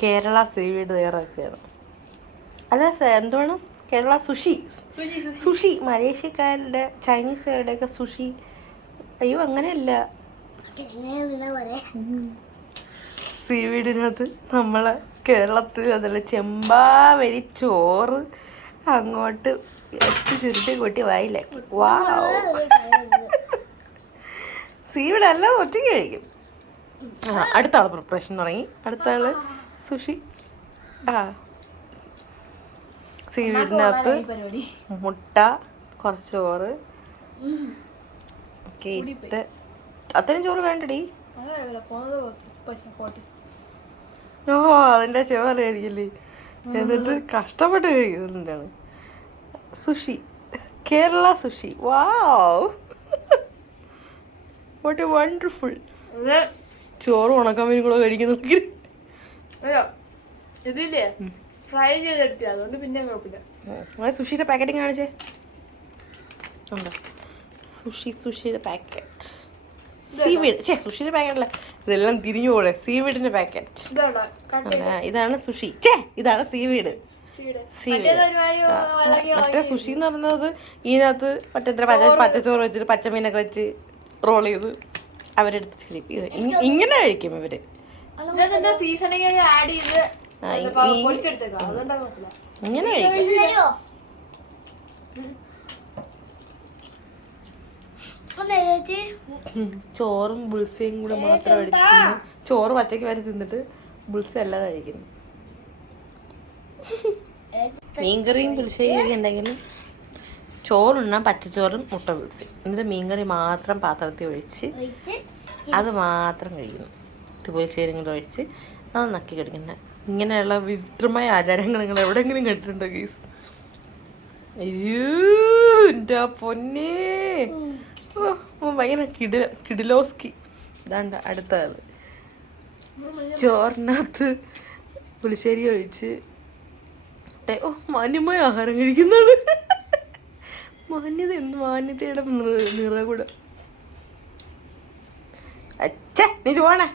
Kerala seaweed തയ്യാറാക്കുകയാണ്. അല്ല എന്തുവേണം, കേരള സുഷി. സുഷി മലേഷ്യക്കാരുടെ ചൈനീസുകാരുടെയൊക്കെ സുഷി. അയ്യോ അങ്ങനെയല്ല, സീവീഡിനകത്ത് നമ്മളെ കേരളത്തിൽ അതല്ല ചെമ്പാവരി ചോറ് അങ്ങോട്ട് ചുരുട്ടി കൂട്ടി വായില്ലേ. വാവ്, സീവീഡ് അല്ലാതെ ഒറ്റയ്ക്ക് കഴിക്കും. അടുത്ത ആൾ പ്രിപ്പറേഷൻ തുടങ്ങി. അടുത്ത ആള് സുഷി. സീവീഡിനകത്ത് മുട്ട, കുറച്ച് ചോറ് ഒക്കെ ഇട്ട്. അത്രയും ചോറ് വേണ്ടടി. ഓ അതിൻ്റെ ചോറ് കഴിക്കില്ലേ, എന്നിട്ട് കഷ്ടപ്പെട്ട് കഴിക്കുന്നുണ്ടാണ്. Sushi, Kerala sushi. Wow, what a wonderful. ചോറ് ഉണക്കമീൻ കൂടെ കഴിക്കുന്നെങ്കിൽ ഇതില്ലേ ഫ്രൈ ചെയ്തെടുത്തി, അതുകൊണ്ട് പിന്നെ കുഴപ്പമില്ല. സുഷിയുടെ പാക്കറ്റിങ് കാണിച്ചേ. ഉണ്ടോ സുഷിയുടെ പാക്കറ്റ്. സീവീഡ്, സുഷിയുടെ പാക്കറ്റ് അല്ല, ഇതെല്ലാം തിരിഞ്ഞു പോടെ. സീവീഡിന്റെ പാക്കറ്റ്. ഇതാണ് സുഷി, ഇതാണ് സീവീഡ്. മറ്റേ സുഷി എന്ന് പറയുന്നത് ഇതിനകത്ത് മറ്റേ പച്ചച്ചോറ് വെച്ചിട്ട് പച്ചമീനൊക്കെ വെച്ച് റോൾ ചെയ്ത് അവരെടുത്ത് കഴിക്കും. ഇങ്ങനെ കഴിക്കും ഇവര്. ഇങ്ങനെ കഴിക്കും. ചോറും ബുൾസയും കൂടെ മാത്രം അടിച്ച് ചോറ് പച്ചയ്ക്ക് വരെ തിന്നിട്ട് ബുൾസ അല്ലാതെ കഴിക്കുന്നു. മീൻകറിയും പുളിശ്ശേരിയൊക്കെ ഉണ്ടെങ്കിൽ ചോറുണ്ണാൻ പച്ചച്ചോറും മുട്ട ബുൾസയും, എന്നിട്ട് മീൻകറി മാത്രം പാത്രത്തിൽ ഒഴിച്ച് അത് മാത്രം കഴിക്കുന്നു. പുളിശ്ശേരിയും കൂടെ ഒഴിച്ച് അത് നക്കി കഴിക്കുന്നത്. ഇങ്ങനെയുള്ള വിചിത്രമായ ആചാരങ്ങൾ നിങ്ങൾ എവിടെയെങ്കിലും കേട്ടിട്ടുണ്ടോ ഗീസ്? അയ്യോ എൻ്റെ പൊന്നേ, ഭയങ്കര കിഡിലോസ്കി. ഇതാണ്ട് അടുത്ത ആള് ചോറിനകത്ത് പുളിശ്ശേരി ഒഴിച്ച് മാന്യമായ ആഹാരം കഴിക്കുന്നതാണ്. മാന്യതയുടെ നിറകൂടെ. അച്ഛേ നീ ചോണേ.